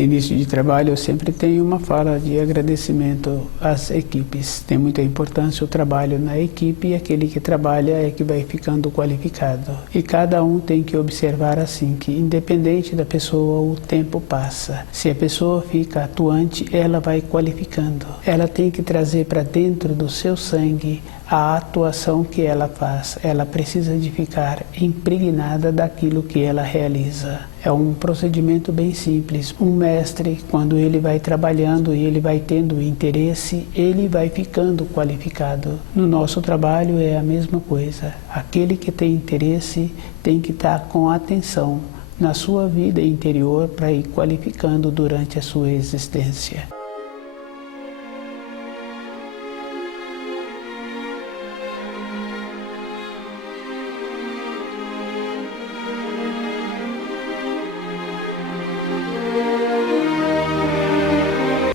Nesse início de trabalho, eu sempre tenho uma fala de agradecimento às equipes. Tem muita importância o trabalho na equipe e aquele que trabalha é que vai ficando qualificado. E cada um tem que observar assim, que independente da pessoa, o tempo passa. Se a pessoa fica atuante, ela vai qualificando. Ela tem que trazer para dentro do seu sangue a atuação que ela faz. Ela precisa de ficar impregnada daquilo que ela realiza. É um procedimento bem simples. Um mestre, quando ele vai trabalhando e ele vai tendo interesse, ele vai ficando qualificado. No nosso trabalho é a mesma coisa. Aquele que tem interesse tem que estar com atenção na sua vida interior para ir qualificando durante a sua existência.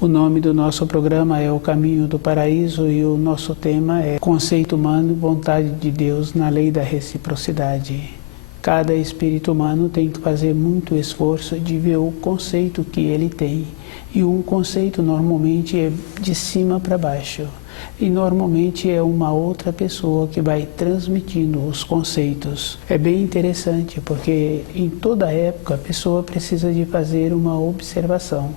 O nome do nosso programa é O Caminho do Paraíso e o nosso tema é Conceito Humano, Vontade de Deus na Lei da Reciprocidade. Cada espírito humano tem que fazer muito esforço de ver o conceito que ele tem. E um conceito normalmente é de cima para baixo. E normalmente é uma outra pessoa que vai transmitindo os conceitos. É bem interessante porque em toda época a pessoa precisa de fazer uma observação.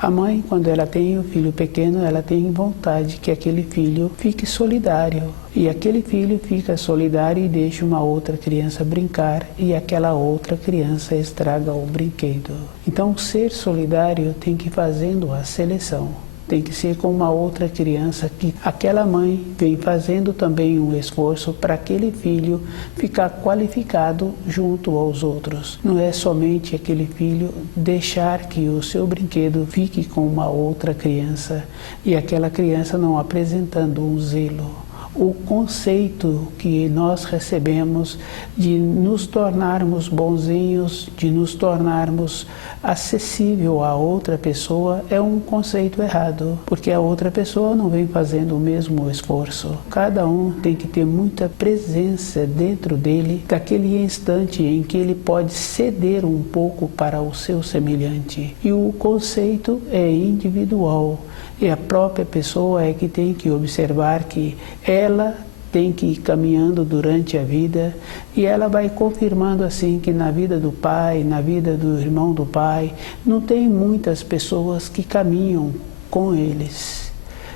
A mãe, quando ela tem o filho pequeno, ela tem vontade que aquele filho fique solidário. E aquele filho fica solidário e deixa uma outra criança brincar e aquela outra criança estraga o brinquedo. Então, ser solidário tem que ir fazendo a seleção. Tem que ser com uma outra criança que aquela mãe vem fazendo também um esforço para aquele filho ficar qualificado junto aos outros. Não é somente aquele filho deixar que o seu brinquedo fique com uma outra criança e aquela criança não apresentando um zelo. O conceito que nós recebemos de nos tornarmos bonzinhos, de nos tornarmos acessível a outra pessoa é um conceito errado, porque a outra pessoa não vem fazendo o mesmo esforço. Cada um tem que ter muita presença dentro dele, daquele instante em que ele pode ceder um pouco para o seu semelhante. E o conceito é individual. E a própria pessoa é que tem que observar que ela tem que ir caminhando durante a vida e ela vai confirmando assim que na vida do pai, na vida do irmão do pai, não tem muitas pessoas que caminham com eles.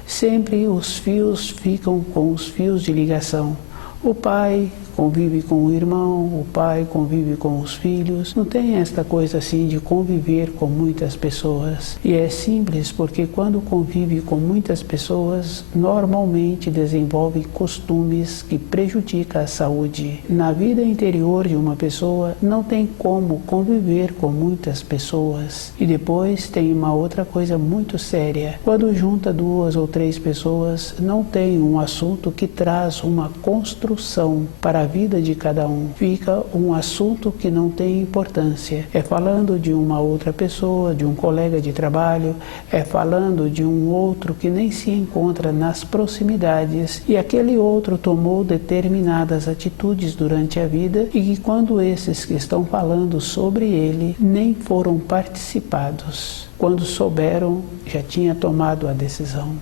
Sempre os fios ficam com os fios de ligação. O pai convive com o irmão, o pai convive com os filhos. Não tem esta coisa assim de conviver com muitas pessoas. E é simples porque quando convive com muitas pessoas, normalmente desenvolve costumes que prejudicam a saúde. Na vida interior de uma pessoa, não tem como conviver com muitas pessoas. E depois tem uma outra coisa muito séria. Quando junta 2 ou 3 pessoas, não tem um assunto que traz uma construção para a vida de cada um. Fica um assunto que não tem importância. É falando de uma outra pessoa, de um colega de trabalho, é falando de um outro que nem se encontra nas proximidades e aquele outro tomou determinadas atitudes durante a vida e que quando esses que estão falando sobre ele nem foram participados. Quando souberam, já tinha tomado a decisão.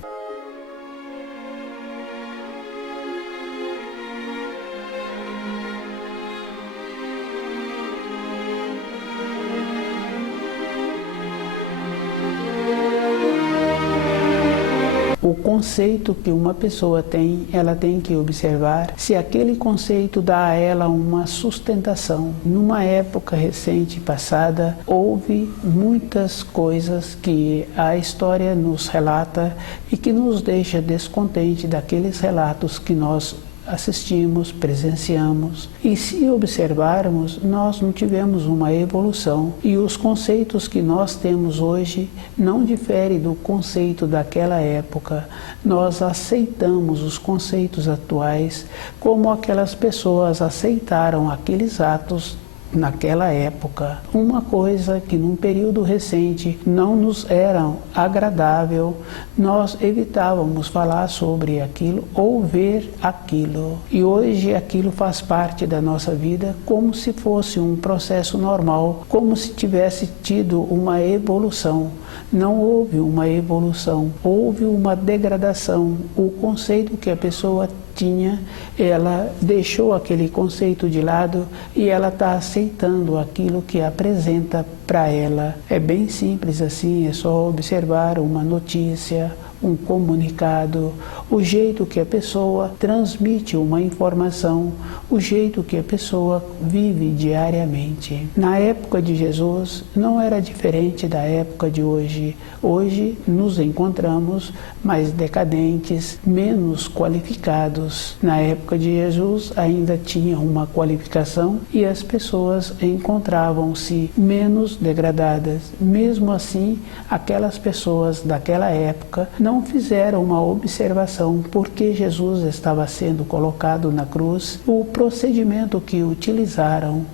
O conceito que uma pessoa tem, ela tem que observar se aquele conceito dá a ela uma sustentação. Numa época recente passada, houve muitas coisas que a história nos relata e que nos deixa descontente daqueles relatos que nós assistimos, presenciamos. E se observarmos, nós não tivemos uma evolução e os conceitos que nós temos hoje não diferem do conceito daquela época. Nós aceitamos os conceitos atuais como aquelas pessoas aceitaram aqueles atos naquela época, uma coisa que num período recente não nos era agradável, nós evitávamos falar sobre aquilo ou ver aquilo. E hoje aquilo faz parte da nossa vida como se fosse um processo normal, como se tivesse tido uma evolução. Não houve uma evolução, houve uma degradação. O conceito que a pessoa tinha, ela deixou aquele conceito de lado e ela está aceitando aquilo que apresenta para ela. É bem simples assim, é só observar uma notícia, um comunicado, o jeito que a pessoa transmite uma informação, o jeito que a pessoa vive diariamente. Na época de Jesus não era diferente da época de hoje. Hoje nos encontramos mais decadentes, menos qualificados. Na época de Jesus ainda tinha uma qualificação e as pessoas encontravam-se menos degradadas. Mesmo assim, aquelas pessoas daquela época não fizeram uma observação porque Jesus estava sendo colocado na cruz, o procedimento que utilizaram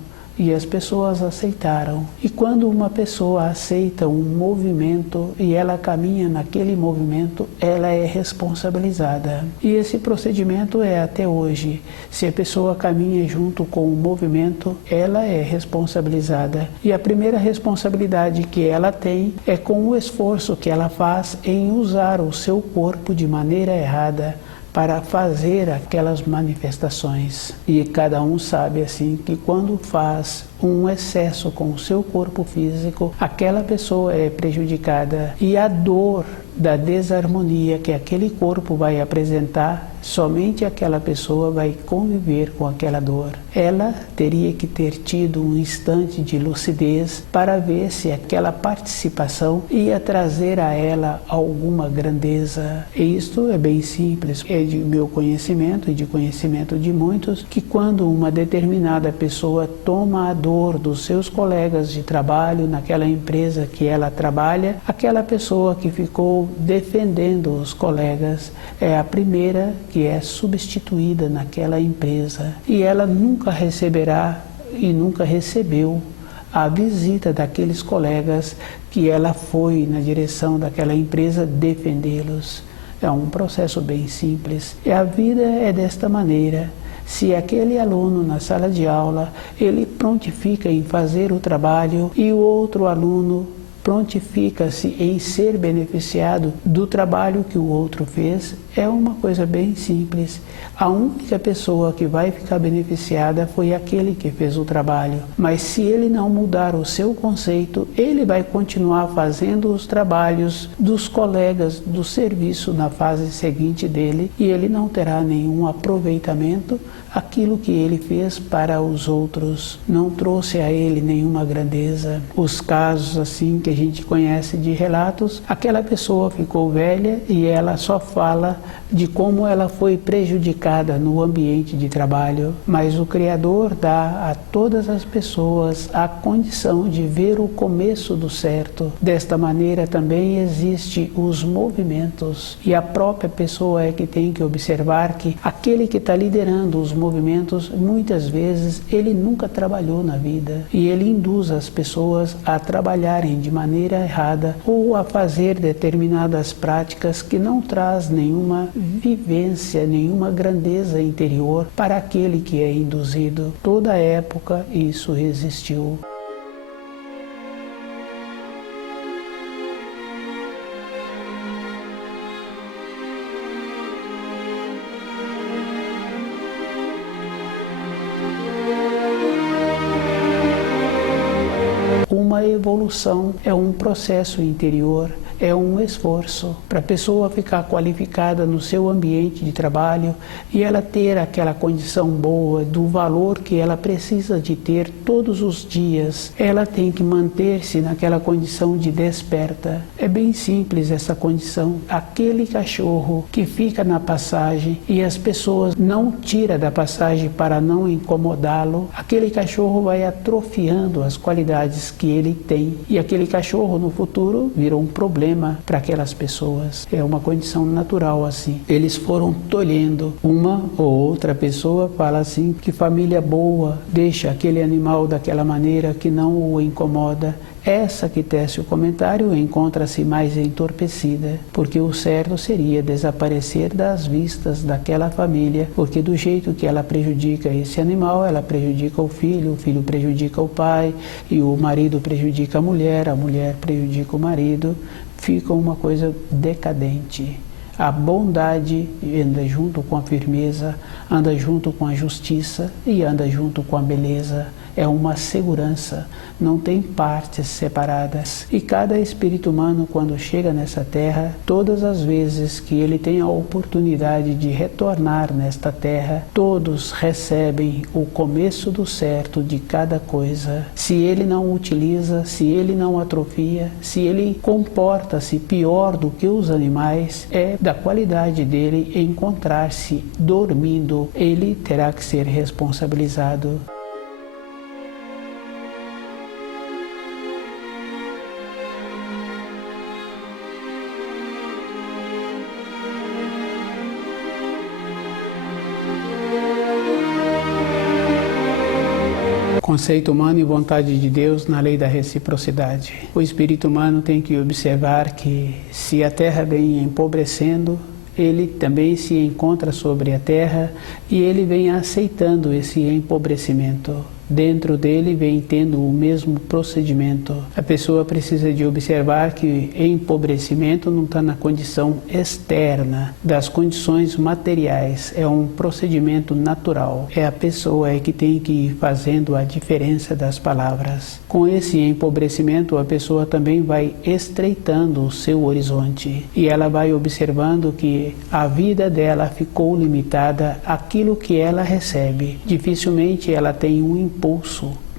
e as pessoas aceitaram. E quando uma pessoa aceita um movimento e ela caminha naquele movimento, ela é responsabilizada. E esse procedimento é até hoje. Se a pessoa caminha junto com o movimento, ela é responsabilizada. E a primeira responsabilidade que ela tem é com o esforço que ela faz em usar o seu corpo de maneira errada para fazer aquelas manifestações. E cada um sabe assim que quando faz um excesso com o seu corpo físico, aquela pessoa é prejudicada e a dor da desarmonia que aquele corpo vai apresentar, somente aquela pessoa vai conviver com aquela dor. Ela teria que ter tido um instante de lucidez para ver se aquela participação ia trazer a ela alguma grandeza. E isto é bem simples, é de meu conhecimento e de conhecimento de muitos, que quando uma determinada pessoa toma a dor dos seus colegas de trabalho naquela empresa que ela trabalha, aquela pessoa que ficou defendendo os colegas é a primeira que é substituída naquela empresa e ela nunca receberá e nunca recebeu a visita daqueles colegas que ela foi na direção daquela empresa defendê-los. É um processo bem simples. E a vida é desta maneira. Se aquele aluno na sala de aula, ele prontifica em fazer o trabalho e o outro aluno prontifica-se em ser beneficiado do trabalho que o outro fez, é uma coisa bem simples. A única pessoa que vai ficar beneficiada foi aquele que fez o trabalho. Mas se ele não mudar o seu conceito, ele vai continuar fazendo os trabalhos dos colegas do serviço na fase seguinte dele e ele não terá nenhum aproveitamento. Aquilo que ele fez para os outros não trouxe a ele nenhuma grandeza. Os casos assim que a gente conhece de relatos, aquela pessoa ficou velha e ela só fala de como ela foi prejudicada no ambiente de trabalho, mas o Criador dá a todas as pessoas a condição de ver o começo do certo. Desta maneira também existem os movimentos e a própria pessoa é que tem que observar que aquele que está liderando os movimentos, muitas vezes ele nunca trabalhou na vida e ele induz as pessoas a trabalharem de maneira errada ou a fazer determinadas práticas que não traz nenhuma vivência, nenhuma grandeza interior para aquele que é induzido. Toda época isso existiu. Uma evolução é um processo interior, é um esforço para a pessoa ficar qualificada no seu ambiente de trabalho e ela ter aquela condição boa do valor que ela precisa de ter todos os dias. Ela tem que manter-se naquela condição de desperta. É bem simples essa condição. Aquele cachorro que fica na passagem e as pessoas não tiram da passagem para não incomodá-lo, aquele cachorro vai atrofiando as qualidades que ele tem e aquele cachorro no futuro vira um problema problema para aquelas pessoas. É uma condição natural assim. Eles foram tolhendo. Uma ou outra pessoa fala assim que família boa deixa aquele animal daquela maneira que não o incomoda. Essa que tece o comentário encontra-se mais entorpecida, porque o certo seria desaparecer das vistas daquela família, porque do jeito que ela prejudica esse animal, ela prejudica o filho prejudica o pai, e o marido prejudica a mulher prejudica o marido, fica uma coisa decadente. A bondade anda junto com a firmeza, anda junto com a justiça e anda junto com a beleza. É uma segurança, não tem partes separadas. E cada espírito humano, quando chega nessa terra, todas as vezes que ele tem a oportunidade de retornar nesta terra, todos recebem o começo do certo de cada coisa. Se ele não utiliza, se ele não atrofia, se ele comporta-se pior do que os animais, é da qualidade dele encontrar-se dormindo. Ele terá que ser responsabilizado. Conceito humano e vontade de Deus na lei da reciprocidade. O espírito humano tem que observar que se a terra vem empobrecendo, ele também se encontra sobre a terra e ele vem aceitando esse empobrecimento. Dentro dele vem tendo o mesmo procedimento. A pessoa precisa de observar que empobrecimento não está na condição externa das condições materiais, é um procedimento natural. É a pessoa que tem que ir fazendo a diferença das palavras. Com esse empobrecimento, a pessoa também vai estreitando o seu horizonte e ela vai observando que a vida dela ficou limitada àquilo que ela recebe. Dificilmente ela tem um impulso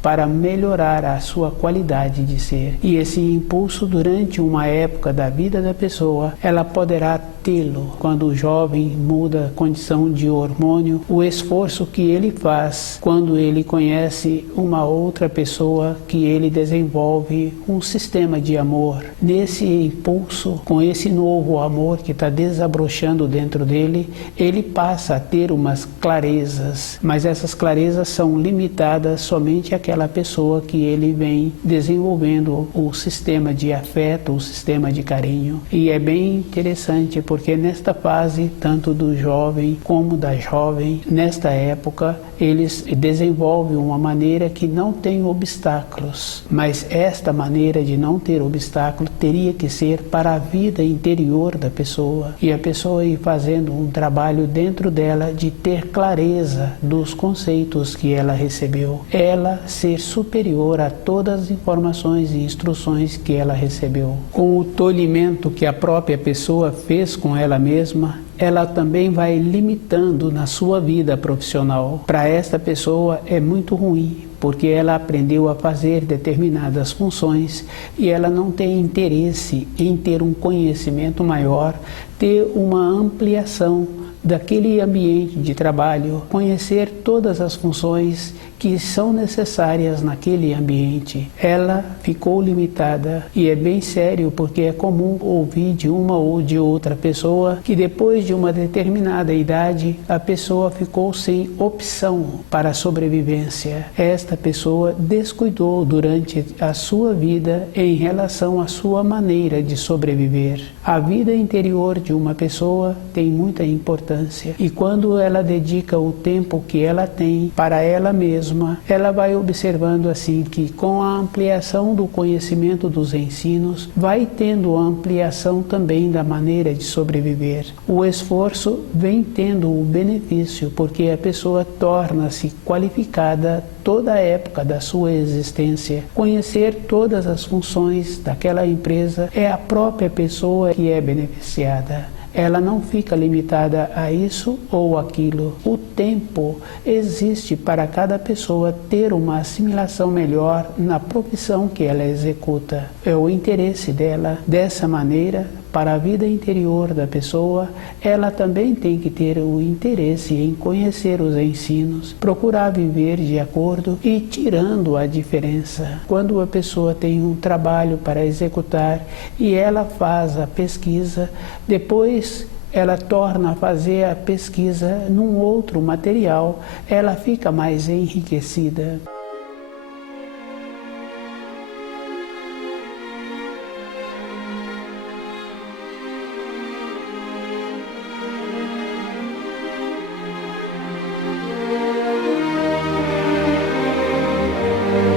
para melhorar a sua qualidade de ser. E esse impulso, durante uma época da vida da pessoa, ela poderá tê-lo. Quando o jovem muda a condição de hormônio, o esforço que ele faz quando ele conhece uma outra pessoa, que ele desenvolve um sistema de amor. Nesse impulso, com esse novo amor que está desabrochando dentro dele, ele passa a ter umas clarezas, mas essas clarezas são limitadas somente àquela pessoa que ele vem desenvolvendo o sistema de afeto, o sistema de carinho. E é bem interessante porque nesta fase, tanto do jovem como da jovem, nesta época, eles desenvolvem uma maneira que não tem obstáculos, mas esta maneira de não ter obstáculo teria que ser para a vida interior da pessoa, e a pessoa ir fazendo um trabalho dentro dela de ter clareza dos conceitos que ela recebeu, ela ser superior a todas as informações e instruções que ela recebeu. Com o tolhimento que a própria pessoa fez com ela mesma, ela também vai limitando na sua vida profissional. Para esta pessoa é muito ruim, porque ela aprendeu a fazer determinadas funções e ela não tem interesse em ter um conhecimento maior, ter uma ampliação daquele ambiente de trabalho, conhecer todas as funções que são necessárias naquele ambiente. Ela ficou limitada e é bem sério, porque é comum ouvir de uma ou de outra pessoa que depois de uma determinada idade a pessoa ficou sem opção para a sobrevivência. Esta pessoa descuidou durante a sua vida em relação à sua maneira de sobreviver. A vida interior de uma pessoa tem muita importância e quando ela dedica o tempo que ela tem para ela mesma, ela vai observando assim que com a ampliação do conhecimento dos ensinos, vai tendo a ampliação também da maneira de sobreviver. O esforço vem tendo o benefício, porque a pessoa torna-se qualificada toda a época da sua existência. Conhecer todas as funções daquela empresa, é a própria pessoa que é beneficiada. Ela não fica limitada a isso ou aquilo. O tempo existe para cada pessoa ter uma assimilação melhor na profissão que ela executa. É o interesse dela, dessa maneira, para a vida interior da pessoa, ela também tem que ter o interesse em conhecer os ensinos, procurar viver de acordo e tirando a diferença. Quando a pessoa tem um trabalho para executar e ela faz a pesquisa, depois ela torna a fazer a pesquisa num outro material, ela fica mais enriquecida.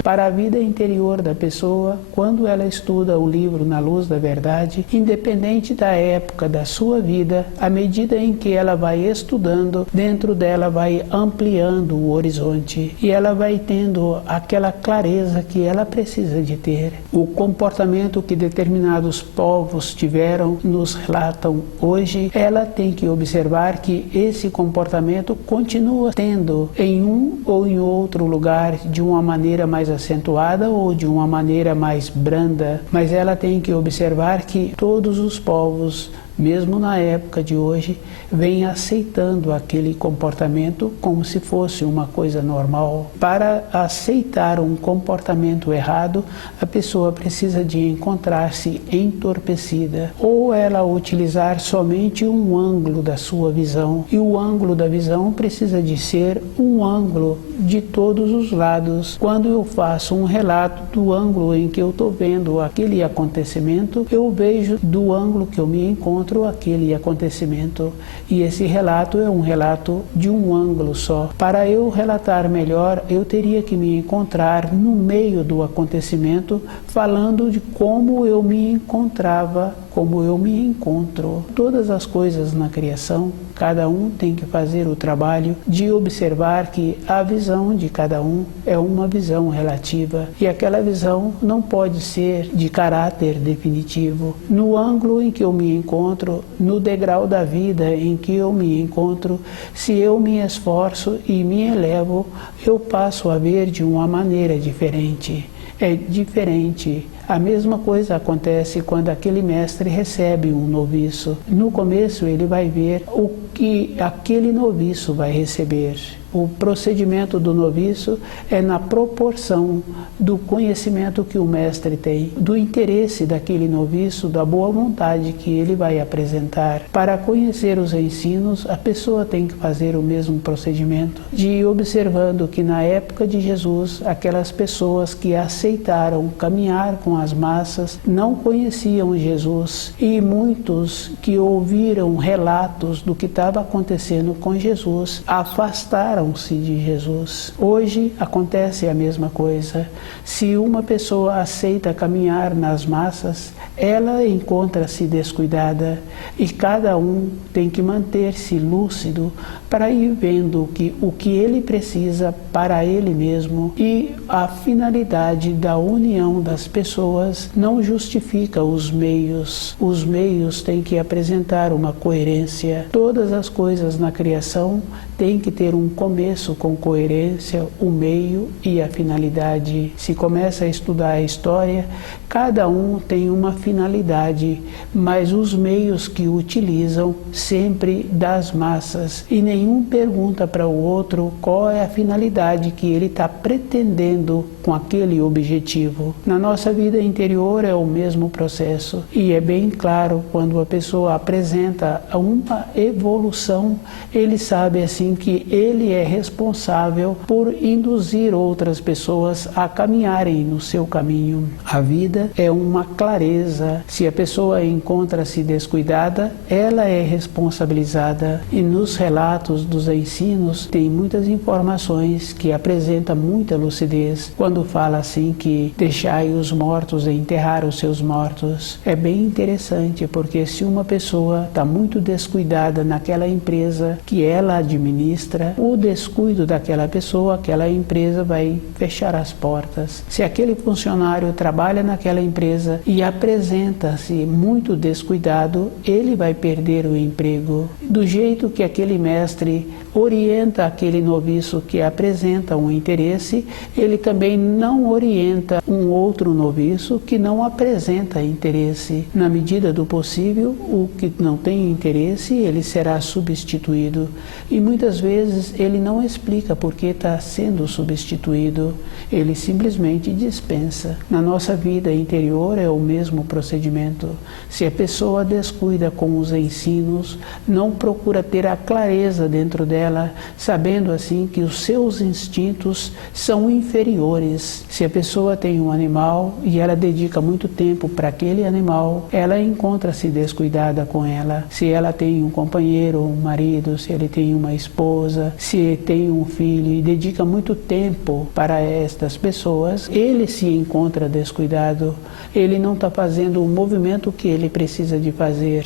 Para a vida interior da pessoa, quando ela estuda o livro Na Luz da Verdade, independente da época da sua vida, à medida em que ela vai estudando, dentro dela vai ampliando o horizonte e ela vai tendo aquela clareza que ela precisa de ter. O comportamento que determinados povos tiveram, nos relatam hoje, ela tem que observar que esse comportamento continua tendo em um ou em outro lugar de uma maneira mais acentuada ou de uma maneira mais branda, mas ela tem que observar que todos os povos, mesmo na época de hoje, vem aceitando aquele comportamento como se fosse uma coisa normal. Para aceitar um comportamento errado, a pessoa precisa de encontrar-se entorpecida, ou ela utilizar somente um ângulo da sua visão, e o ângulo da visão precisa de ser um ângulo de todos os lados. Quando eu faço um relato do ângulo em que eu estou vendo aquele acontecimento, eu vejo do ângulo que eu me encontro aquele acontecimento, e esse relato é um relato de um ângulo só. Para eu relatar melhor, eu teria que me encontrar no meio do acontecimento, falando de como eu me encontrava, como eu me encontro. Todas as coisas na criação, cada um tem que fazer o trabalho de observar que a visão de cada um é uma visão relativa, e aquela visão não pode ser de caráter definitivo. No ângulo em que eu me encontro, no degrau da vida em que eu me encontro, se eu me esforço e me elevo, eu passo a ver de uma maneira diferente. É diferente. A mesma coisa acontece quando aquele mestre recebe um noviço. No começo ele vai ver o que aquele noviço vai receber. O procedimento do noviço é na proporção do conhecimento que o mestre tem, do interesse daquele noviço, da boa vontade que ele vai apresentar. Para conhecer os ensinos, a pessoa tem que fazer o mesmo procedimento, de ir observando que na época de Jesus, aquelas pessoas que aceitaram caminhar com as massas não conheciam Jesus, e muitos que ouviram relatos do que estava acontecendo com Jesus afastaram de Jesus. Hoje acontece a mesma coisa. Se uma pessoa aceita caminhar nas massas, ela encontra-se descuidada, e cada um tem que manter-se lúcido para ir vendo o que ele precisa para ele mesmo, e a finalidade da união das pessoas não justifica os meios. Os meios têm que apresentar uma coerência. Todas as coisas na criação têm que ter um começo com coerência, o meio e a finalidade. Se começa a estudar a história, cada um tem uma finalidade, mas os meios que utilizam sempre das massas, e nenhum pergunta para o outro qual é a finalidade que ele está pretendendo com aquele objetivo. Na nossa vida interior é o mesmo processo, e é bem claro quando a pessoa apresenta uma evolução, ele sabe assim que ele é responsável por induzir outras pessoas a caminharem no seu caminho. A vida é uma clareza. Se a pessoa encontra-se descuidada, ela é responsabilizada. E nos relatos dos ensinos tem muitas informações que apresentam muita lucidez. Quando fala assim que deixai os mortos enterrar os seus mortos, é bem interessante, porque se uma pessoa está muito descuidada naquela empresa que ela administra, administra, o descuido daquela pessoa, aquela empresa vai fechar as portas. Se aquele funcionário trabalha naquela empresa e apresenta-se muito descuidado, ele vai perder o emprego. Do jeito que aquele mestre orienta aquele noviço que apresenta um interesse, ele também não orienta um outro noviço que não apresenta interesse. Na medida do possível, o que não tem interesse, ele será substituído. E muitas vezes ele não explica por que está sendo substituído, ele simplesmente dispensa. Na nossa vida interior é o mesmo procedimento. Se a pessoa descuida com os ensinos, não procura ter a clareza dentro dela, sabendo assim que os seus instintos são inferiores. Se a pessoa tem um animal e ela dedica muito tempo para aquele animal, ela encontra-se descuidada com ela. Se ela tem um companheiro, um marido, se ele tem uma esposa, se tem um filho e dedica muito tempo para estas pessoas, ele se encontra descuidado. Ele não está fazendo o movimento que ele precisa de fazer.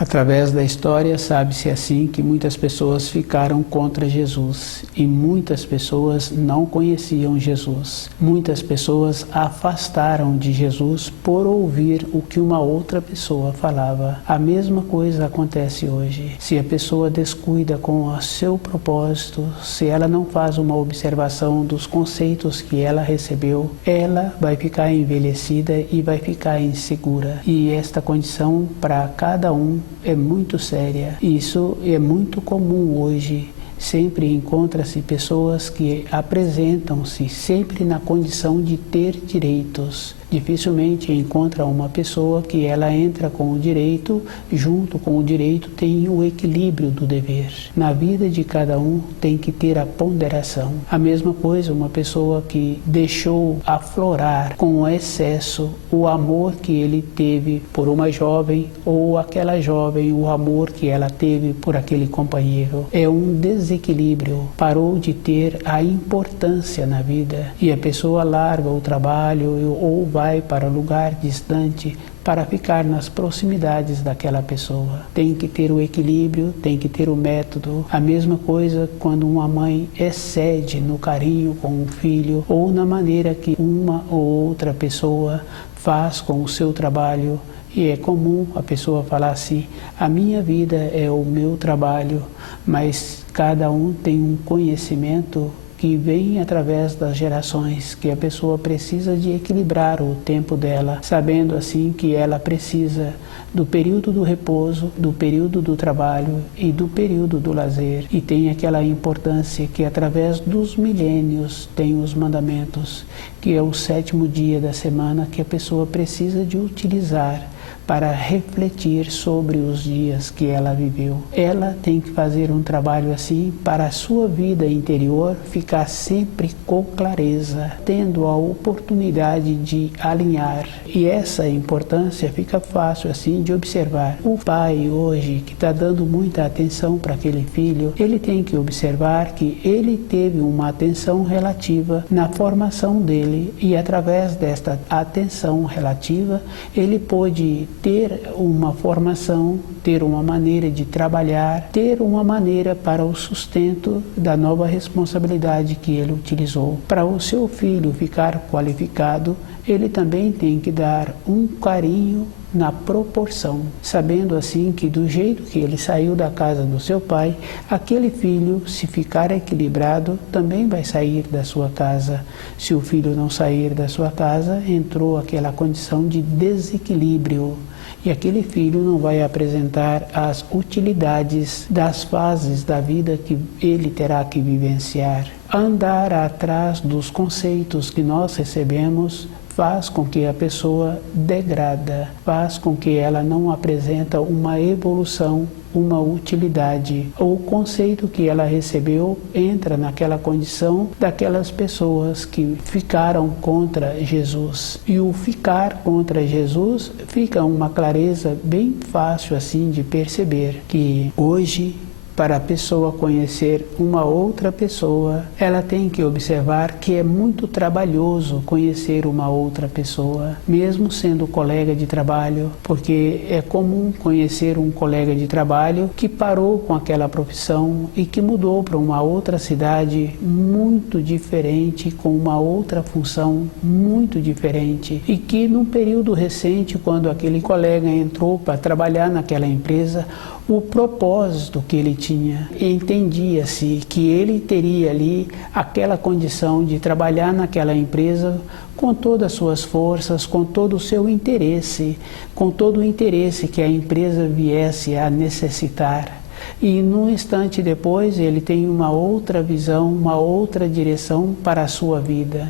Através da história, sabe-se assim que muitas pessoas ficaram contra Jesus e muitas pessoas não conheciam Jesus. Muitas pessoas afastaram de Jesus por ouvir o que uma outra pessoa falava. A mesma coisa acontece hoje. Se a pessoa descuida com o seu propósito, se ela não faz uma observação dos conceitos que ela recebeu, ela vai ficar envelhecida e vai ficar insegura. E esta condição para cada um é muito séria. Isso é muito comum hoje. Sempre encontra-se pessoas que apresentam-se sempre na condição de ter direitos. Dificilmente encontra uma pessoa que ela entra com o direito, junto com o direito tem o equilíbrio do dever. Na vida de cada um tem que ter a ponderação. A mesma coisa, uma pessoa que deixou aflorar com excesso o amor que ele teve por uma jovem, ou aquela jovem, o amor que ela teve por aquele companheiro. É um desequilíbrio, parou de ter a importância na vida e a pessoa larga o trabalho ou vai para lugar distante para ficar nas proximidades daquela pessoa. Tem que ter o equilíbrio, tem que ter o método. A mesma coisa quando uma mãe excede no carinho com o filho ou na maneira que uma ou outra pessoa faz com o seu trabalho. E é comum a pessoa falar assim, a minha vida é o meu trabalho, mas cada um tem um conhecimento que vem através das gerações, que a pessoa precisa de equilibrar o tempo dela, sabendo assim que ela precisa do período do repouso, do período do trabalho e do período do lazer. E tem aquela importância que através dos milênios tem os mandamentos, que é o 7º dia da semana que a pessoa precisa de utilizar para refletir sobre os dias que ela viveu. Ela tem que fazer um trabalho assim para a sua vida interior ficar sempre com clareza, tendo a oportunidade de alinhar. E essa importância fica fácil assim de observar. O pai hoje que está dando muita atenção para aquele filho, ele tem que observar que ele teve uma atenção relativa na formação dele e através desta atenção relativa ele pôde ter uma formação, ter uma maneira de trabalhar, ter uma maneira para o sustento da nova responsabilidade que ele utilizou. Para o seu filho ficar qualificado, ele também tem que dar um carinho na proporção, sabendo assim que do jeito que ele saiu da casa do seu pai, aquele filho, se ficar equilibrado, também vai sair da sua casa. Se o filho não sair da sua casa, entrou aquela condição de desequilíbrio. E aquele filho não vai apresentar as utilidades das fases da vida que ele terá que vivenciar. Andar atrás dos conceitos que nós recebemos faz com que a pessoa degrada, faz com que ela não apresenta uma evolução, uma utilidade. O conceito que ela recebeu entra naquela condição daquelas pessoas que ficaram contra Jesus. E o ficar contra Jesus fica uma clareza bem fácil assim de perceber que hoje para a pessoa conhecer uma outra pessoa, ela tem que observar que é muito trabalhoso conhecer uma outra pessoa, mesmo sendo colega de trabalho, porque é comum conhecer um colega de trabalho que parou com aquela profissão e que mudou para uma outra cidade muito diferente, com uma outra função muito diferente, e que num período recente, quando aquele colega entrou para trabalhar naquela empresa, o propósito que ele tinha, entendia-se que ele teria ali aquela condição de trabalhar naquela empresa com todas as suas forças, com todo o seu interesse, com todo o interesse que a empresa viesse a necessitar. E num instante depois ele tem uma outra visão, uma outra direção para a sua vida.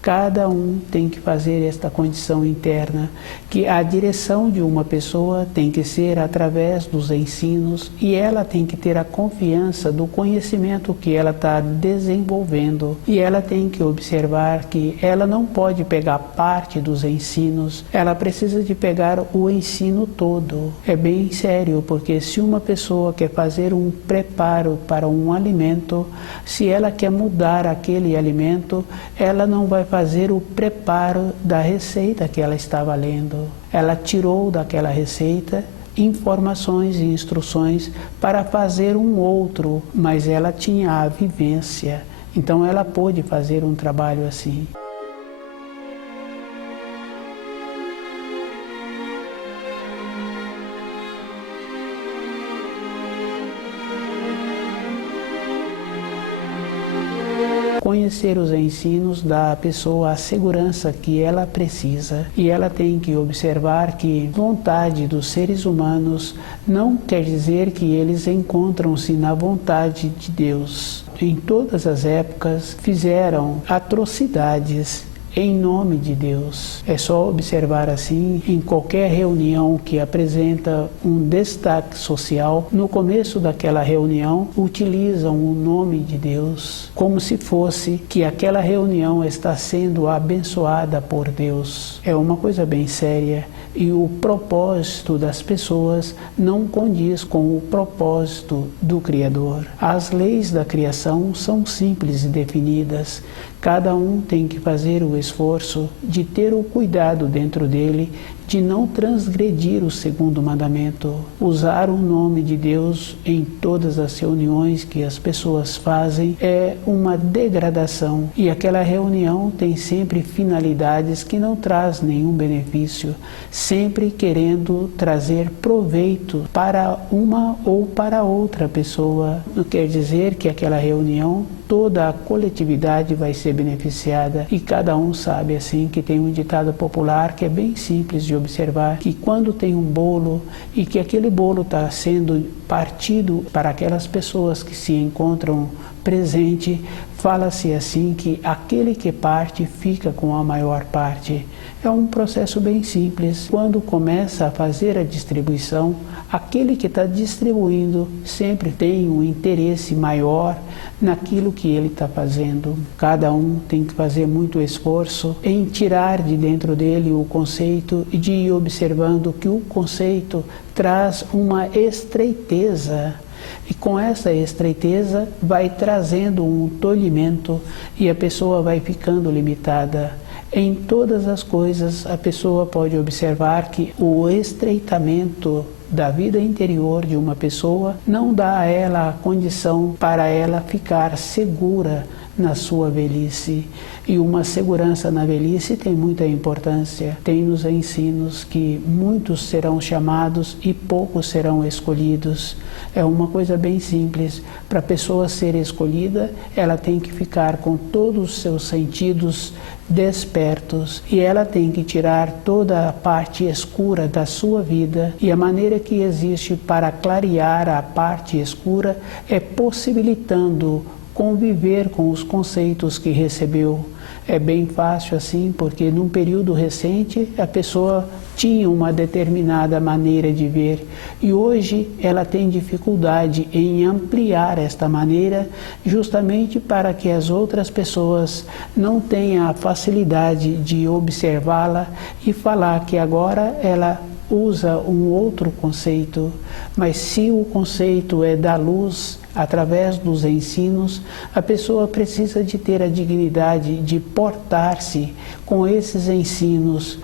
Cada um tem que fazer esta condição interna, que a direção de uma pessoa tem que ser através dos ensinos e ela tem que ter a confiança do conhecimento que ela está desenvolvendo. E ela tem que observar que ela não pode pegar parte dos ensinos, ela precisa de pegar o ensino todo. É bem sério, porque se uma pessoa quer fazer um preparo para um alimento, se ela quer mudar aquele alimento, ela não vai fazer o preparo da receita que ela estava lendo. Ela tirou daquela receita informações e instruções para fazer um outro, mas ela tinha a vivência, então ela pôde fazer um trabalho assim. Conhecer os ensinos dá à pessoa a segurança que ela precisa, e ela tem que observar que vontade dos seres humanos não quer dizer que eles encontram-se na vontade de Deus. Em todas as épocas fizeram atrocidades em nome de Deus. É só observar assim, em qualquer reunião que apresenta um destaque social, no começo daquela reunião, utilizam o nome de Deus, como se fosse que aquela reunião está sendo abençoada por Deus. É uma coisa bem séria, e o propósito das pessoas não condiz com o propósito do Criador. As leis da criação são simples e definidas. Cada um tem que fazer o esforço de ter o cuidado dentro dele de não transgredir o segundo mandamento. Usar o nome de Deus em todas as reuniões que as pessoas fazem é uma degradação, e aquela reunião tem sempre finalidades que não traz nenhum benefício, sempre querendo trazer proveito para uma ou para outra pessoa. Não quer dizer que aquela reunião toda a coletividade vai ser beneficiada, e cada um sabe assim que tem um ditado popular que é bem simples de observar, que quando tem um bolo e que aquele bolo está sendo partido para aquelas pessoas que se encontram presente, fala-se assim que aquele que parte fica com a maior parte. É um processo bem simples. Quando começa a fazer a distribuição, aquele que está distribuindo sempre tem um interesse maior naquilo que ele está fazendo. Cada um tem que fazer muito esforço em tirar de dentro dele o conceito e de ir observando que o conceito traz uma estreiteza. E com essa estreiteza vai trazendo um tolhimento, e a pessoa vai ficando limitada. Em todas as coisas, a pessoa pode observar que o estreitamento da vida interior de uma pessoa não dá a ela a condição para ela ficar segura na sua velhice. E uma segurança na velhice tem muita importância. Tem nos ensinos que muitos serão chamados e poucos serão escolhidos. É uma coisa bem simples. Para a pessoa ser escolhida, ela tem que ficar com todos os seus sentidos despertos, e ela tem que tirar toda a parte escura da sua vida, e a maneira que existe para clarear a parte escura é possibilitando conviver com os conceitos que recebeu. É bem fácil assim, porque num período recente a pessoa tinha uma determinada maneira de ver, e hoje ela tem dificuldade em ampliar esta maneira, justamente para que as outras pessoas não tenham a facilidade de observá-la e falar que agora ela usa um outro conceito, mas se o conceito é da luz através dos ensinos, a pessoa precisa de ter a dignidade de portar-se com esses ensinos.